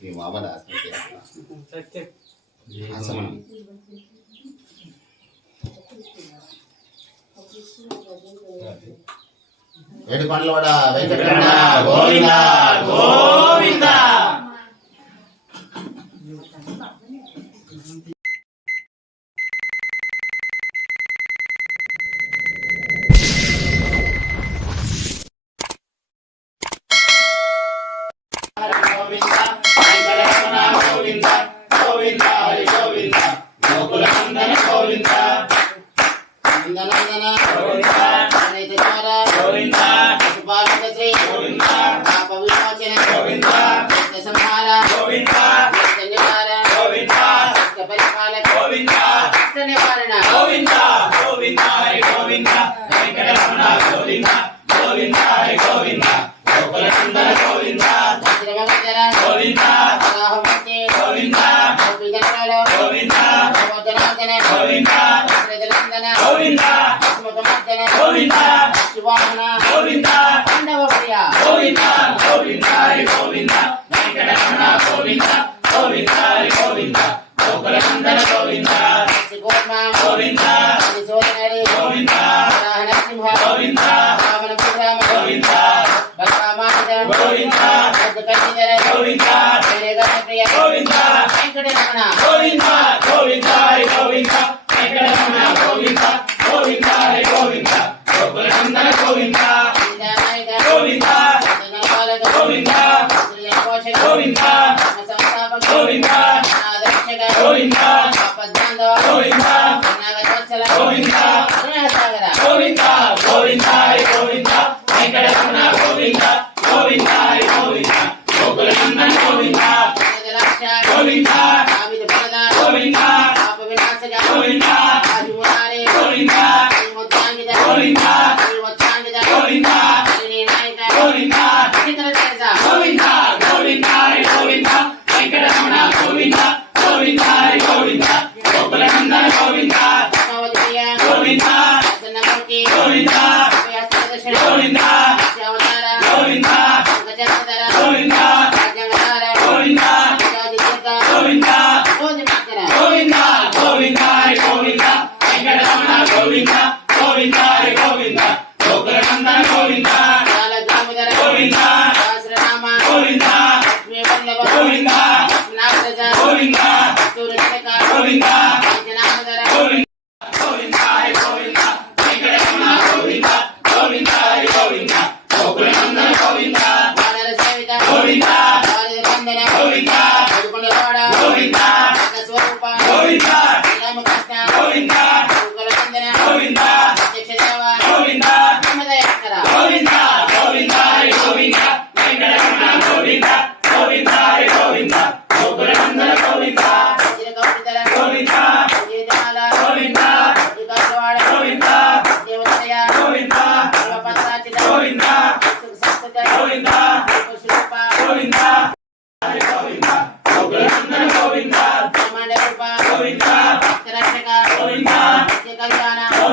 మీ మామ ఏడు పండ్ల వాడ వెంకటరమణ గోవిందా గోవిందా गोविंदा गोविंदा गोविंदा हरे गोविंदा గోవింద గోవింద గోవింద. వెంకటరమణ గోవింద గోవింద గోవింద. గోకులనందన గోవింద గోవింద. గోవింద గోవింద. గోవింద గోవింద. గోవింద గోవింద. గోవింద గోవింద గోవింద. వెంకటరమణ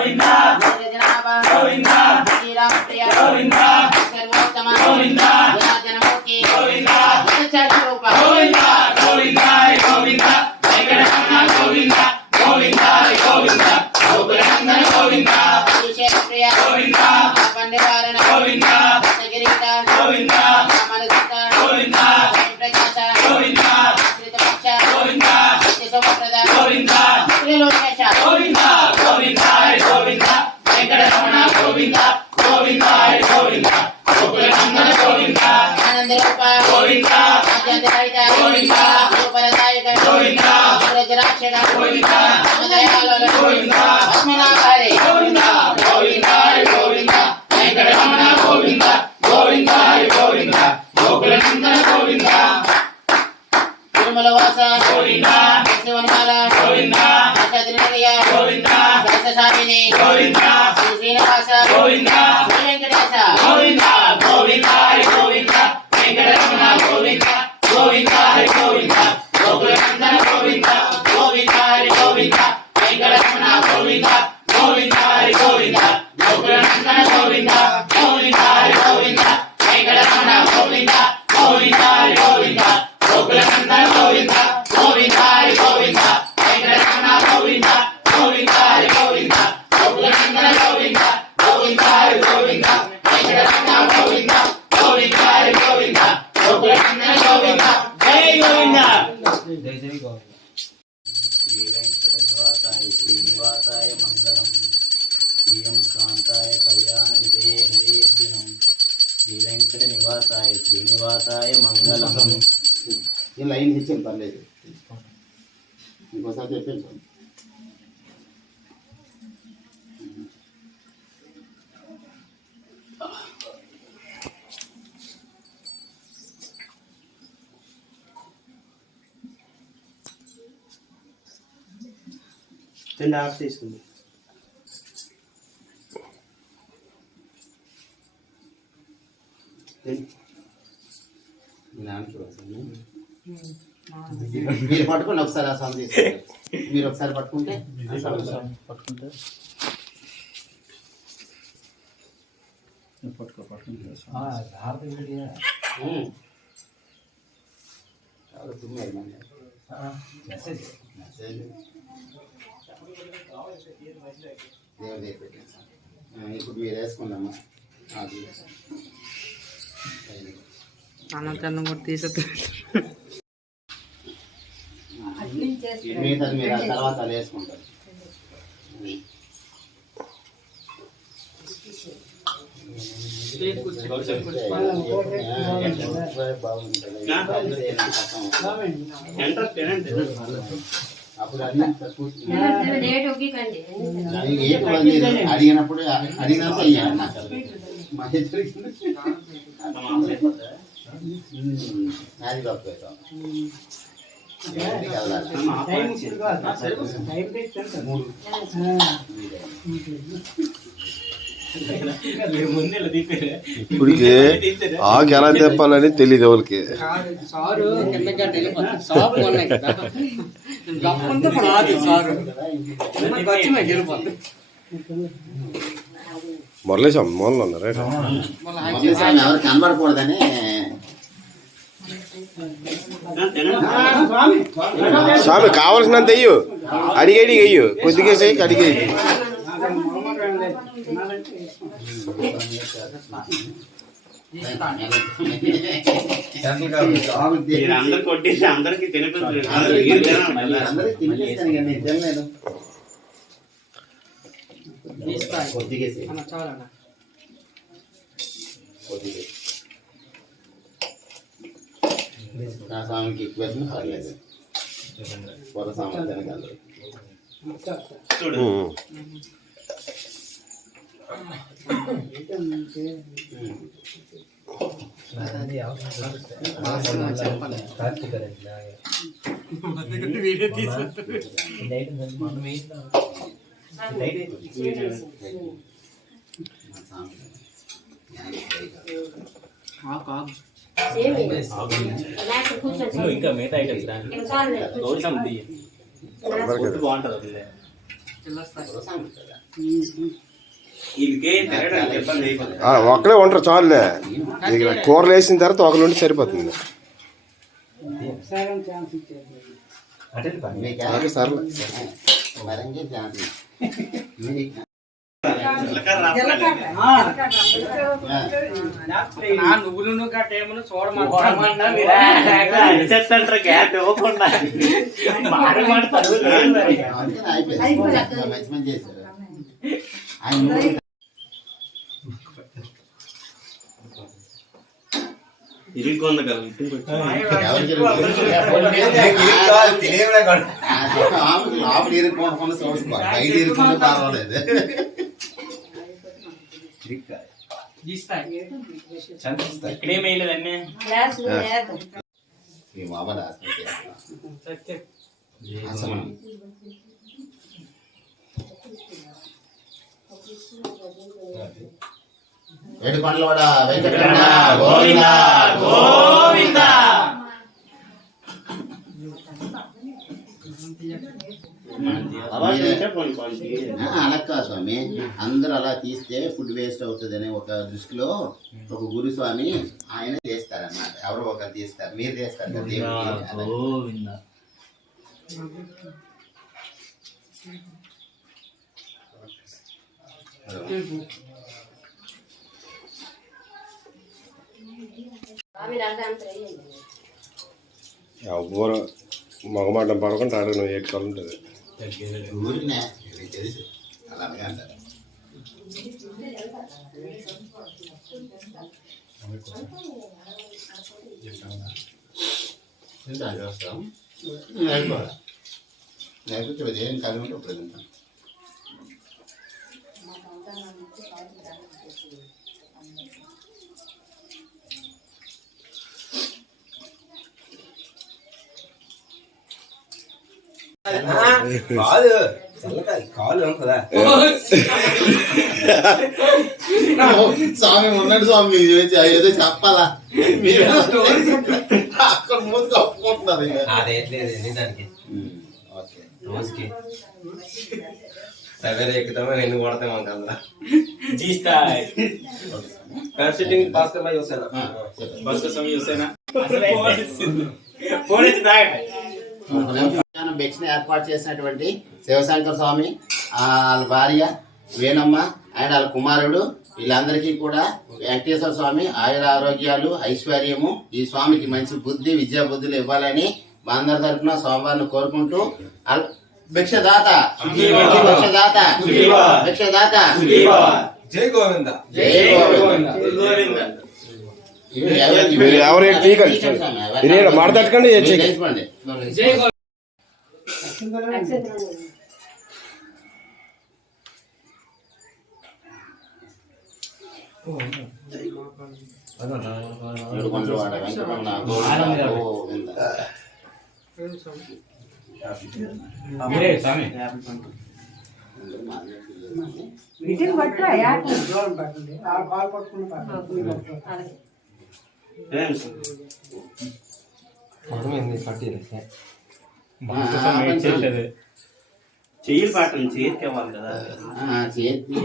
గోవిందా జగజనాభ గోవిందా శ్రీరామ ప్రియ గోవిందా సర్వోత్తమ గోవిందా జనమూర్తి గోవిందా సర్వరూప గోవిందా గోవిందా గోవిందా వెంకటరమణ గోవిందా గోవిందా గోవిందా గోపురందన గోవిందా విశేష ప్రియ గోవిందా పండివారణ గోవిందా సగిరీత గోవిందా అమరసిత గోవిందా ప్రకాశ గోవిందా శ్రీతపక్ష గోవిందా శిశుభప్రద గోవిందా శ్రీలోకేశ గోవింద గోవింద వెంకటరమణ గోవింద గోవింద హరి గోవింద శ్రీనివాసాయ శ్రీనివాసాయ మంగళం. ఈ లైన్ ఇచ్చాను పర్లేదు. ఇంకోసారి చెప్పాను సార్ రెండు ఆఫ్ తీసుకుంది. మీరు పట్టుకోండి ఒకసారి ఆ సౌండ్ తీసుకోండి. మీరు ఒకసారి పట్టుకుంటే ఆ sound పట్టుకుంటే. పట్టుకో పట్టుకుంటే. ఉమ్. చాలా తుమ్మారు మళ్ళీ. మెసేజ్. దేవుడి దగ్గర పెట్టేసాం. ఆ, ఇప్పుడు మీరు వేసుకున్నామా అది అనంతరం కూడా ఆ తర్వాత వేసుకుంటారు. అడిగినప్పుడు అడిగినప్పుడు అయ్యాను నాకు అది. మా ఇద్దరికి అది తప్పేస్తాం మూడు ఇప్పటికి ఆకు ఎలా తెప్పాలని తెలియదు ఎవరికి సారు మురళీస్వామి మూలలో ఉన్నారా? స్వామి ఎవరు కనబడకూడదని స్వామి కావాల్సినంత అయ్యు అడిగి అడిగి అయ్యు కొద్దిగేసి అడిగి అందరు కొట్టేసి అందరికి తినకుండా అందరికి తినిపిస్తాను కానీ నేను తినలేను కొద్దిగేసి అన్న చాలన్న కొద్దిగా నా స్వామికి ఎక్కువ వేసిన పర్లేదు పొర స్వామి తినగలరు చూడు ఉమ్. చెప్పాలి ఇంకా మిగతా ఐటమ్స్ ఆ, ఒక్కడే ఉంటారు చాలులే. కూరలు వేసిన తర్వాత ఒకరు ఉండి సరిపోతుంది. సర్లే. నువ్వులు నువ్వు గ్యాప్ ఇవ్వకుండా మాట చదువుతుంది మరి. అందుకని అయిపోయింది మంచి మంచి చేశారు ఆయన నూనె ఇరుక్కుంది కదా లోపల ఇరుక్కోకుండా చూసుకో బయట ఇరుక్కుంటే పర్వాలేదు మీ మామ అసలు ఏడు పండ్ల వాడ వెంకటరమణ గోవింద గోవింద. ఆ, అలా కాదు స్వామి అందరూ అలా తీస్తే ఫుడ్ వేస్ట్ అవుతుందని ఒక దృష్టిలో ఒక గురు స్వామి ఆయన తీస్తారన్నమాట ఎవరో ఒకరు తీస్తారు మీరు. అలా. ఎవ్వరు మగమాటం పడకుండా ఆడ నువ్వు ఏడు కాలు ఉంటుంది ఊరికినే ఇది తెలుసు అలాగే అంటారు లేకపోతే ఏం కలిగి ఉంటే కాదు చల్లకాయ కాలు అను కదా స్వామి ఉన్నాడు స్వామి ఏదో చెప్పాలా అక్కడ మూతి కప్పుకుంటున్నారు అదేట్లేదు దానికి ఓకే రోజుకి సవేరే ఎక్కుతామో నిన్ను కొడతాం అంతా జీస్తా సెట్టింగ్ భాస్కర్ భాయ్ చూసానా భాస్కర్ స్వామి చూసానా ఫోన్ ఇచ్చి తాగండి బెక్స్ ఏర్పాటు చేసినటువంటి శివశంకర్ స్వామి ఆ, వాళ్ళ భార్య వేణమ్మ అండ్ వాళ్ళ కుమారుడు. వీళ్ళందరికీ కూడా వెంకటేశ్వర స్వామి ఆయుర ఆరోగ్యాలు ఐశ్వర్యము. ఈ స్వామికి మంచి బుద్ధి విద్యా బుద్ధులు ఇవ్వాలని మా అందరి తరఫున స్వామివారిని కోరుకుంటూ భిక్షదాత. భిక్షదాత. భిక్షదాత. జై గోవింద. జై గోవింద. మీరు ఎవరు ఏంటి? తీయకండి. తీయకండి స్వామి. ఎవరు- ఇది ఈడ మడతట్టుకోండి, ఇది మీరు చేయకండి. తీసుకోండి. చెయ్యి పాటలు చేతికి ఇవ్వాలి కదా.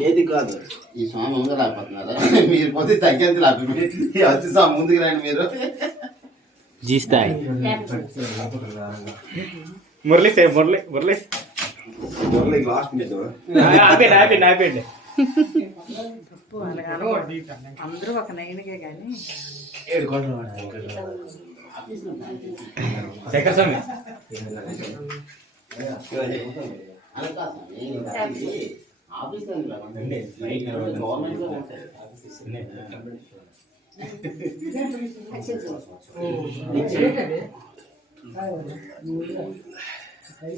ఏది కాదు. ఈ స్వామి ముందు లేకపోతున్నారా మీరు పోతే తగ్గేది లేకపోతే వచ్చి స్వామి ముందుకు రండి మీరు. జీస్తాయ్ మురళి సేమ్ మురళి మురళి ఆపేయండి ఆపేయండి ఆపేయండి. అందరూ ఒక నైన్కే కానీ. శేఖర్ స్వామి అని కాదు స్వామి.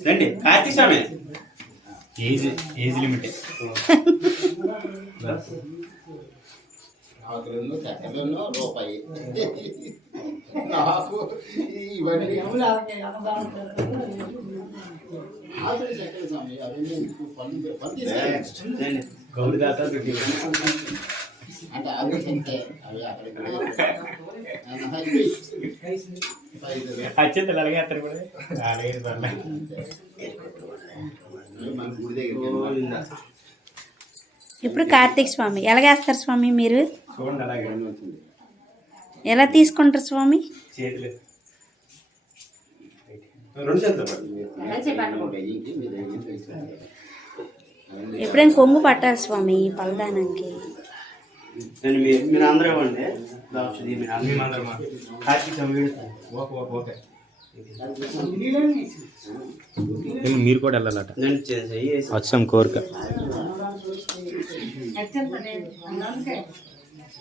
రండి Karthik Swami. Age age limit. ఆకులను రూపాయి. నాకు ఇవన్నీ ఆకులు స్వామి అవన్నీ అంటే అవి అక్కడికి లేవు. పైసలు. అత్యంత అలాగే అతను కూడా అలాగే పర్లే మన గుడి దగ్గరికి ఇప్పుడు కార్తీక్ స్వామి ఎలాగేస్తారు స్వామి మీరు? చూడండి అలాగే ఎలా తీసుకుంటారు స్వామి? చేతులు. ఎప్పుడైనా కొంగు పట్టాలి స్వామి పలదానానికి. మీరు అందరూ ఇవ్వండి. దాక్షది మీరు కూడా వెళ్ళాలట. వచ్చాం కోరిక.